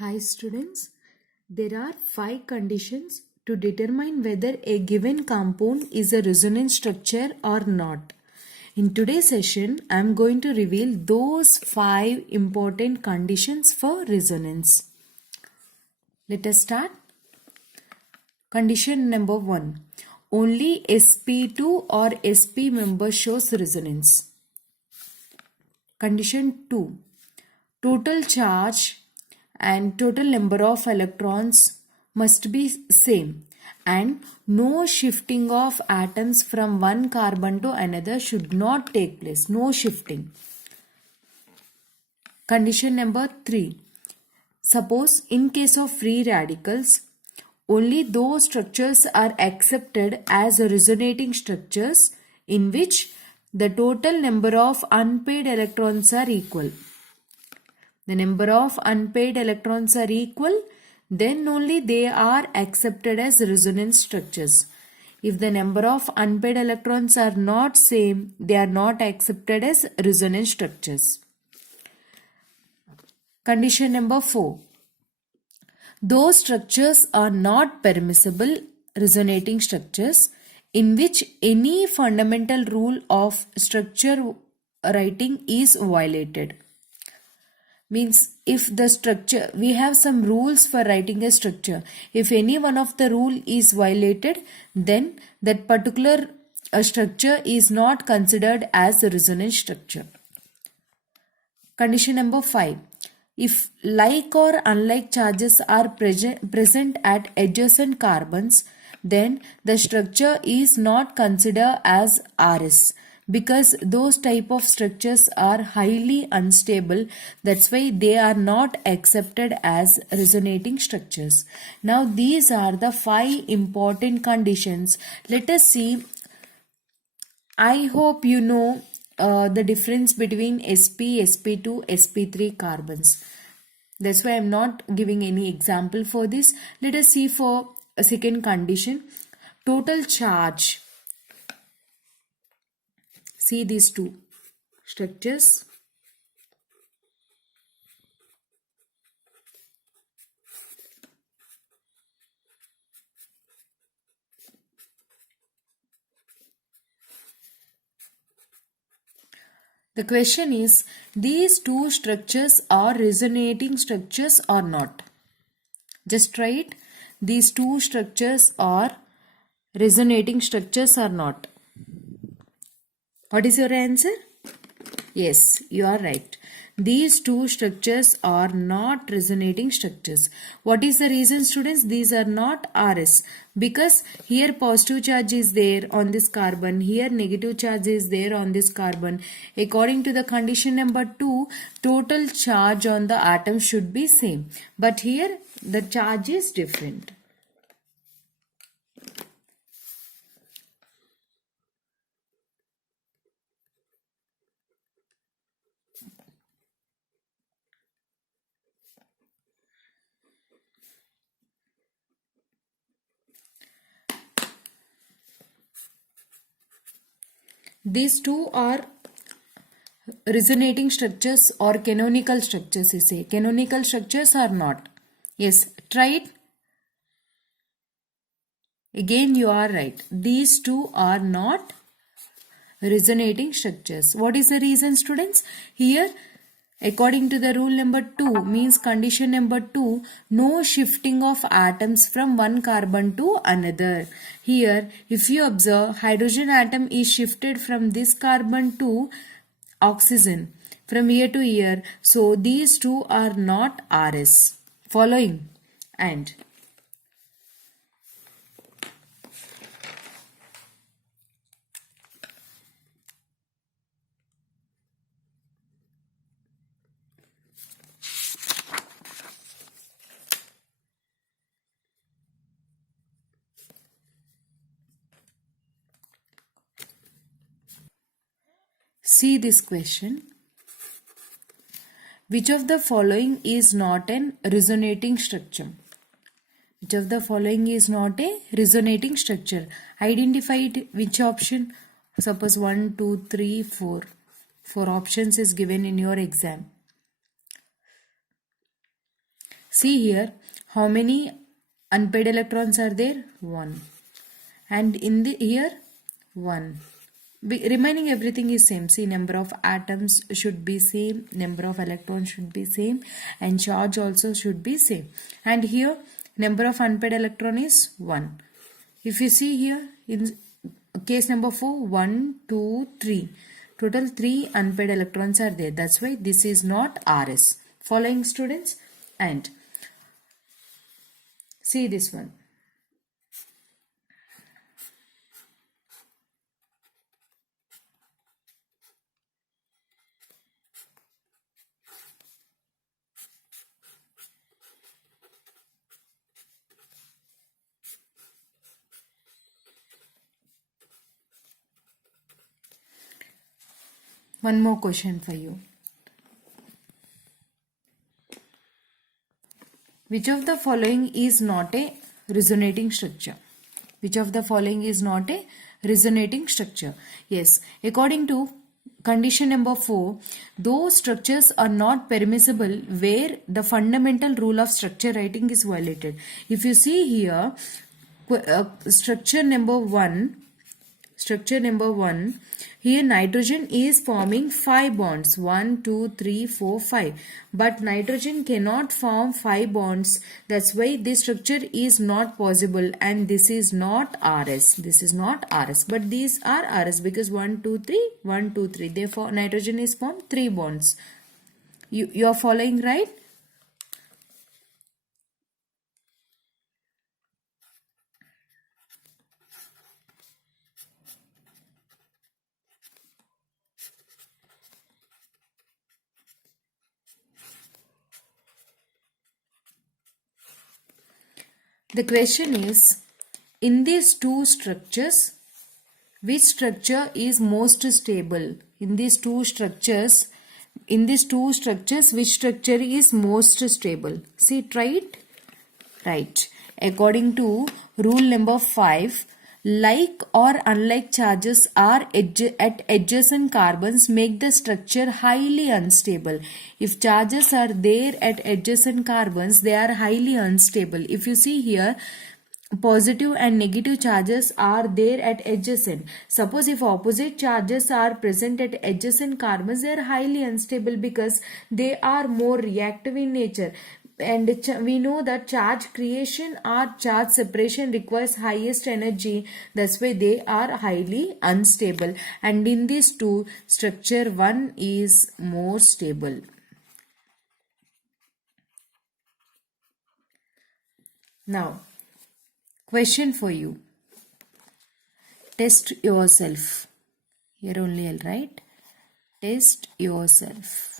Hi students, there are 5 conditions to determine whether a given compound is a resonance structure or not. In today's session, I am going to reveal those 5 important conditions for resonance. Let us start. Condition number 1. Only sp2 or sp member shows resonance. Condition 2. Total charge and total number of electrons must be same and no shifting of atoms from one carbon to another should not take place. No shifting. Condition number 3. Suppose in case of free radicals, only those structures are accepted as resonating structures in which the total number of unpaired electrons are equal. The number of unpaired electrons are equal, then only they are accepted as resonance structures. If the number of unpaired electrons are not same, they are not accepted as resonance structures. Condition number 4. Those structures are not permissible resonating structures in which any fundamental rule of structure writing is violated. Means if the structure, we have some rules for writing a structure. If any one of the rule is violated, then that particular structure is not considered as a resonance structure. Condition number 5. If like or unlike charges are present at adjacent carbons, then the structure is not considered as RS. Because those type of structures are highly unstable, that's why they are not accepted as resonating structures. Now these are the 5 important conditions. Let us see. I hope you know the difference between sp, sp2, sp3 carbons. That's why I'm not giving any example for this. Let us see for a second condition. Total charge. See these two structures. The question is, these two structures are resonating structures or not? Just try it. These two structures are resonating structures or not? What is your answer? Yes, you are right. These two structures are not resonating structures. What is the reason, students? These are not RS. Because here positive charge is there on this carbon. Here negative charge is there on this carbon. According to the condition number 2, total charge on the atom should be same. But here the charge is different. These two are resonating structures or canonical structures, you say. Canonical structures are not. Yes, try it. Again, you are right. These two are not resonating structures. What is the reason, students? Here, according to the rule number 2, means condition number 2, no shifting of atoms from one carbon to another. Here, if you observe, hydrogen atom is shifted from this carbon to oxygen from here to here. So, these two are not RS. Following and see this question. Which of the following is not an resonating structure? Which of the following is not a resonating structure? Identify it. Which option? Suppose 1, 2, 3, 4. 4 options is given in your exam. See here, how many unpaired electrons are there? 1. And in the here, 1. Remaining everything is same. See, number of atoms should be same, number of electrons should be same, and charge also should be same. And here, number of unpaired electron is 1. If you see here, in case number 4, 1, 2, 3. Total 3 unpaired electrons are there. That's why this is not RS. Following students, and see this one. One more question for you. Which of the following is not a resonating structure? Which of the following is not a resonating structure? Yes, according to condition number 4, those structures are not permissible where the fundamental rule of structure writing is violated. If you see here, structure number 1, here nitrogen is forming 5 bonds, 1 2 3 4 5, but nitrogen cannot form 5 bonds. That's why this structure is not possible, and this is not RS. This is not RS, but these are RS because 1 2 3 1 2 3, therefore nitrogen is formed 3 bonds. You are following, right? The question is, in these two structures, which structure is most stable? In these two structures, which structure is most stable? See, try it. Right. According to rule number 5, like or unlike charges are at adjacent carbons make the structure highly unstable. If charges are there at adjacent carbons, they are highly unstable. If you see here, positive and negative charges are there at adjacent. Suppose if opposite charges are present at adjacent carbons, they are highly unstable because they are more reactive in nature. And we know that charge creation or charge separation requires highest energy. That's why they are highly unstable. And in these two, structure 1 is more stable. Now, question for you. Test yourself. Here only I'll write. Test yourself.